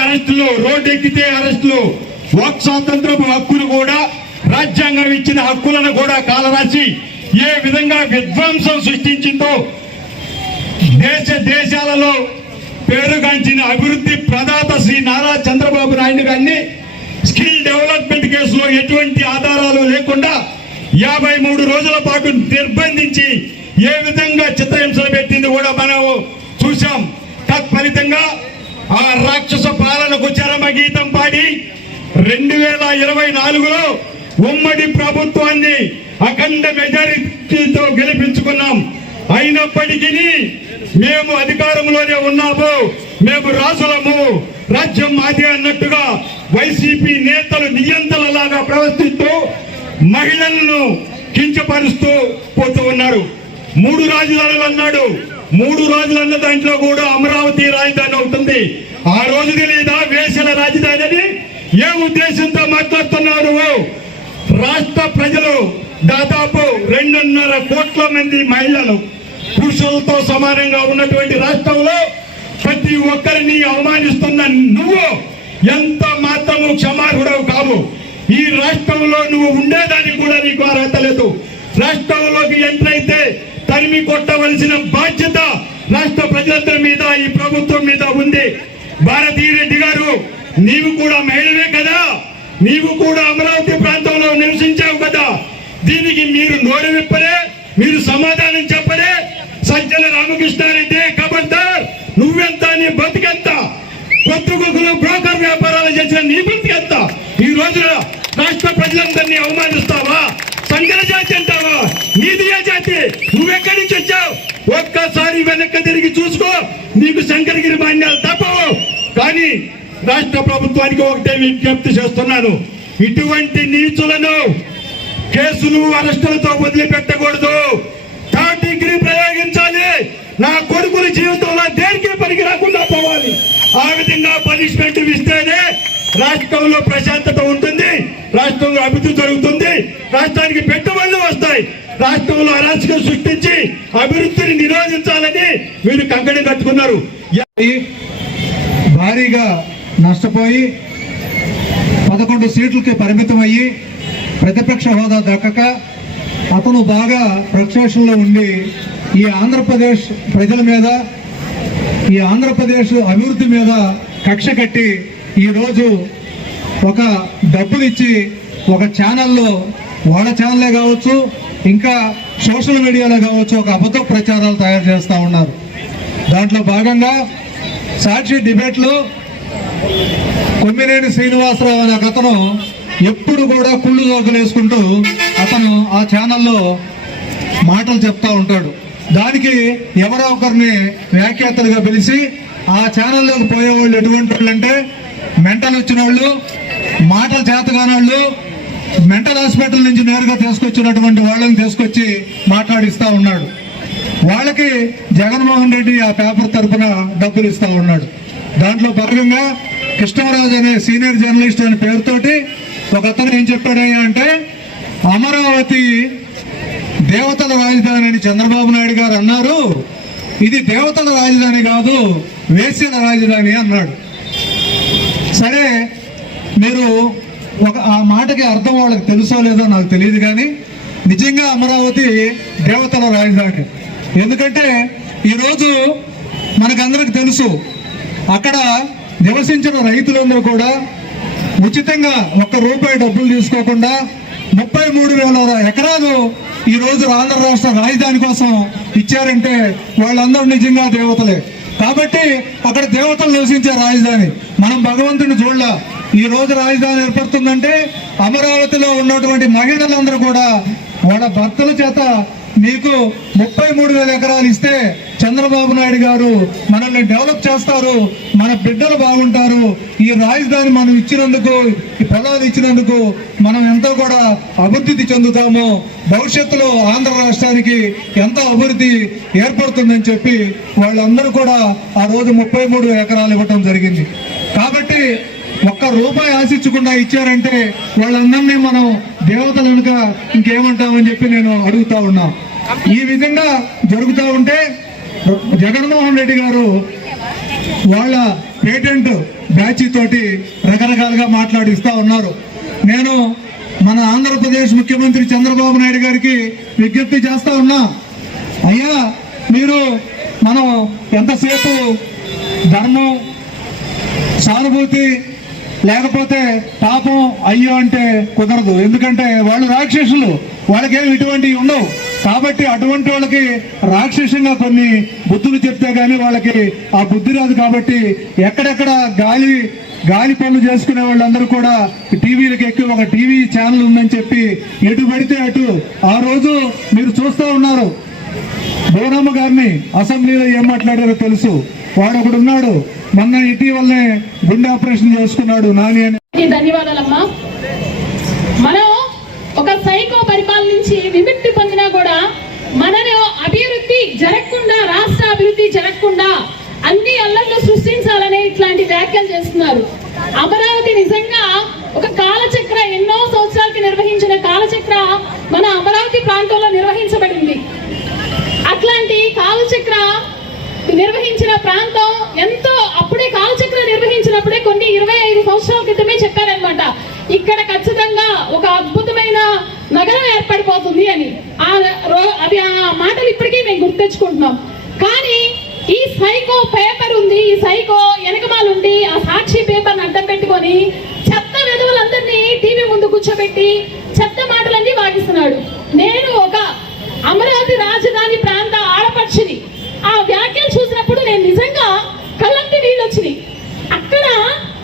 అరెస్టులు రోడ్డు ఎక్కితే అరెస్టులు. వాక్ స్వాతంత్రపు హక్కును కూడా రాజ్యాంగం ఇచ్చిన హక్కులను కూడా కాలరాసి ఏ విధంగా విధ్వంసం సృష్టించిందో దేశ దేశాలలో పేరుగాంచిన అభివృద్ధి ప్రదాత శ్రీ నారా చంద్రబాబు నాయుడు గారిని స్కిల్ డెవలప్మెంట్ కేసులో ఎటువంటి ఆధారాలు లేకుండా యాభై మూడు రోజుల పాటు నిర్బంధించి ఏ విధంగా చిత్రహింసలు పెట్టింది కూడా మనం చూశాం. తత్ఫలితంగా ఆ రాక్షస పాలనకు చరమ గీతం పాడి రెండు వేల ఇరవై నాలుగులో ఉమ్మడి ప్రభుత్వాన్ని అఖండ మెజారిటీతో గెలిపించుకున్నాం. అయినప్పటికీ మేము అధికారంలోనే ఉన్నాము. మేము రాజులము. రాజ్యం మాది అన్నట్టుగా వైసీపీ నేతలు నియంత్రణలాగా ప్రవర్తిస్తూ మహిళలను కించపరుస్తూ పోతూ ఉన్నారు. మూడు రాజధానులు అన్నాడు. మూడు రాజులు అన్న దాంట్లో కూడా అమరావతి రాజధాని అవుతుంది. ఆ రోజు తెలియదా వేసల రాజధాని అని? ఏ ఉద్దేశంతో మాట్లాడుతున్నారు? నువ్వు రాష్ట్ర ప్రజలు దాదాపు రెండున్నర కోట్ల మంది మహిళలు పురుషులతో సమానంగా ఉన్నటువంటి రాష్ట్రంలో ప్రతి ఒక్కరిని అవమానిస్తున్న నువ్వు ఎంత మాత్రము క్షమార్హుడవు కావు. ఈ రాష్ట్రంలో నువ్వు ఉండేదానికి కూడా నీకు అర్హత లేదు. రాష్ట్రంలోకి ఎంటర్ అయితే తరిమి కొట్టవలసిన బాధ్యత రాష్ట్ర ప్రజలందరి మీద ఈ ప్రభుత్వం మీద ఉంది. భారతీయ రెడ్డి గారు నీవు కూడా మహిళవే కదా? నీవు కూడా అమరావతి ప్రాంతంలో నివసించావు కదా? దీనికి మీరు నోరు విప్పలే మీరు సమాధానం చెప్పలే సజ్జల రామకృష్ణారెడ్డి కబడ్దార్? నువ్వెంత నీ బతికెంత? కొత్తగులు బ్రోకర్ వ్యాపారాలు చేసిన నీ ఎంత? ఈ రోజున రాష్ట్ర ప్రజలందరినీ అవమానిస్తావా? సంగర జాతి అంటావా? నీది ఏ జాతి? నువ్వెక్కడి నుంచి వచ్చావు? ఒక్కసారి వెనక్కి తిరిగి చూసుకో. నీకు శంకరగిరి మాన్యాలు తప్పవు. కానీ రాష్ట్ర ప్రభుత్వానికి ఒకటే విజ్ఞప్తి చేస్తున్నాను. ఇటువంటి నీచులను కేసులు అరెస్టులతో వదిలిపెట్టకూడదు. Third degree ప్రయోగించాలి. నా కొడుకుల జీవితంలో దేనికి పనికి రాకుండా పోవాలి. ఆ విధంగా పనిష్మెంట్ ఇస్తేనే రాష్ట్రంలో ప్రశాంతత ఉంటుంది రాష్ట్రంలో అభివృద్ధి జరుగుతుంది రాష్ట్రానికి పెట్టుబడులు వస్తాయి. రాష్ట్రంలో అరాచకం సృష్టించి అభివృద్ధిని నిరోధించాలని మీరు కంకణం కట్టుకున్నారు. భారీగా నష్టపోయి పదకొండు సీట్లకి పరిమితం అయ్యి ప్రతిపక్ష హోదా దక్కక అతను బాగా ప్రక్షోషంలో ఉండి ఈ ఆంధ్రప్రదేశ్ ప్రజల మీద ఈ ఆంధ్రప్రదేశ్ అభివృద్ధి మీద కక్ష కట్టి ఈరోజు ఒక డబ్బునిచ్చి ఇచ్చి ఒక ఛానల్లో వాళ్ళ ఛానలే కావచ్చు ఇంకా సోషల్ మీడియాలో కావచ్చు ఒక అబద్ధ ప్రచారాలు తయారు చేస్తూ ఉన్నారు. దాంట్లో భాగంగా సాక్షి డిబేట్లో కొమ్మినేని శ్రీనివాసరావు అనే ఒక అతను ఎప్పుడు కూడా కుళ్ళు జోకులు వేసుకుంటూ అతను ఆ ఛానల్లో మాటలు చెప్తా ఉంటాడు. దానికి ఎవరో ఒకరిని వ్యాఖ్యాతలుగా పిలిచి ఆ ఛానల్లోకి పోయేవాళ్ళు ఎటువంటి వాళ్ళు అంటే మెంటల్ వచ్చిన వాళ్ళు మాటలు చేతగాని వాళ్ళు మెంటల్ హాస్పిటల్ నుంచి నేరుగా తీసుకొచ్చినటువంటి వాళ్ళని తీసుకొచ్చి మాట్లాడిస్తా ఉన్నాడు. వాళ్ళకి జగన్మోహన్ రెడ్డి ఆ పేపర్ తరపున డబ్బులు ఇస్తూ ఉన్నాడు. దాంట్లో భాగంగా కృష్ణరాజు అనే సీనియర్ జర్నలిస్ట్ అనే పేరుతోటి ఒక అతను ఏం చెప్పాడయ్యా అంటే అమరావతి దేవతల రాజధాని అని చంద్రబాబు నాయుడు గారు అన్నారు. ఇది దేవతల రాజధాని కాదు వేశ్యల రాజధాని అన్నాడు. సరే మీరు ఒక ఆ మాటకి అర్థం వాళ్ళకి తెలుసో లేదో నాకు తెలియదు కానీ నిజంగా అమరావతి దేవతల రాజధాని. ఎందుకంటే ఈరోజు మనకందరికి తెలుసు అక్కడ నివసించిన రైతులందరూ కూడా ఉచితంగా ఒక్క రూపాయి డబ్బులు తీసుకోకుండా ముప్పై మూడు వేల ఎకరాలు ఈ రోజు ఆంధ్ర రాష్ట్ర రాజధాని కోసం ఇచ్చారంటే వాళ్ళందరూ నిజంగా దేవతలే. కాబట్టి అక్కడ దేవతలు నివసించే రాజధాని. మనం భగవంతుని చూడలా. ఈ రోజు రాజధాని ఏర్పడుతుందంటే అమరావతిలో ఉన్నటువంటి మహిళలందరూ కూడా వాళ్ళ భర్తల చేత మీకు ముప్పై మూడు వేల ఎకరాలు ఇస్తే చంద్రబాబు నాయుడు గారు మనల్ని డెవలప్ చేస్తారు మన బిడ్డలు బాగుంటారు. ఈ రాజధాని మనం ఇచ్చినందుకు ఈ పొలాలు ఇచ్చినందుకు మనం ఎంతో కూడా అభివృద్ధి చెందుతాము. భవిష్యత్తులో ఆంధ్ర రాష్ట్రానికి ఎంత అభివృద్ధి ఏర్పడుతుందని చెప్పి వాళ్ళందరూ కూడా ఆ రోజు ముప్పై మూడు ఎకరాలు ఇవ్వటం జరిగింది. కాబట్టి ఒక్క రూపాయి ఆశించకుండా ఇచ్చారంటే వాళ్ళందరినీ మనం దేవతలు కనుక ఇంకేమంటామని చెప్పి నేను అడుగుతా ఉన్నాను ఈ విధంగా జరుగుతూ ఉంటే జగన్మోహన్ రెడ్డి గారు వాళ్ళ పేటెంట్ బ్యాచ్ తోటి రకరకాలుగా మాట్లాడిస్తూ ఉన్నారు. నేను మన ఆంధ్రప్రదేశ్ ముఖ్యమంత్రి చంద్రబాబు నాయుడు గారికి విజ్ఞప్తి చేస్తూ ఉన్నా. అయ్యా మీరు మనం ఎంతసేపు ధర్మం సానుభూతి లేకపోతే పాపం అయ్యో అంటే కుదరదు. ఎందుకంటే వాళ్ళు రాక్షసులు వాళ్ళకేం ఇటువంటివి ఉండవు. కాబట్టి అటువంటి వాళ్ళకి రాక్షసంగా కొన్ని బుద్ధులు చెప్తే గానీ వాళ్ళకి ఆ బుద్ధి రాదు కాబట్టి ఎక్కడెక్కడ గాలి గాలి పనులు చేసుకునే వాళ్ళందరూ కూడా టీవీలకు ఎక్కి ఒక టీవీ ఛానల్ ఉందని చెప్పి ఎటు పడితే అటు ఆ రోజు మీరు చూస్తూ ఉన్నారు. బోనమ్మ గారిని అసెంబ్లీలో ఏం మాట్లాడారో తెలుసు. వాడు ఒకడు ఉన్నాడు. మొన్న ఇటీవలనే గుండె ఆపరేషన్ చేసుకున్నాడు నాని అని. ధన్యవాదాలమ్మా. ఒక సైకో పరిపాలన నుంచి విముక్తి పొందినా కూడా మనలో అభివృద్ధి జరగకుండా రాష్ట్ర అభివృద్ధి జరగకుండా అన్ని అల్లర్లు సృష్టించాలనే ఇట్లాంటి వ్యాఖ్యలు చేస్తున్నారు. అమరావతి నిజంగా ఒక కాలచక్ర ఎన్నో సంవత్సరాలకి నిర్వహించిన కాలచక్ర మన అమరావతి ప్రాంతంలో నిర్వహించబడింది. అట్లాంటి కాలచక్ర నిర్వహించిన ప్రాంతం ఎంతో అప్పుడే కాలచక్ర నిర్వహించినప్పుడే కొన్ని ఇరవై ఐదు సంవత్సరాల క్రితమే చెప్పారనమాట ఇక్కడ ఖచ్చితంగా ఒక అద్భుతమైన నగరం ఏర్పడిపోతుంది అని ఆ అది ఆ మాటలు ఇప్పటికీ మేము గుర్తెచ్చుకుంటున్నాం. కానీ ఈ సైకో పేపర్ ఉంది ఈ సైకో వెనకమాలుండి ఆ సాక్షి పేపర్ని అడ్డం పెట్టుకొని చెత్త విధవులందరినీ టీవీ ముందు కూర్చోబెట్టి చెత్త మాటలన్నీ వాగిస్తున్నాడు. నేను ఒక అమరావతి రాజధాని ప్రాంత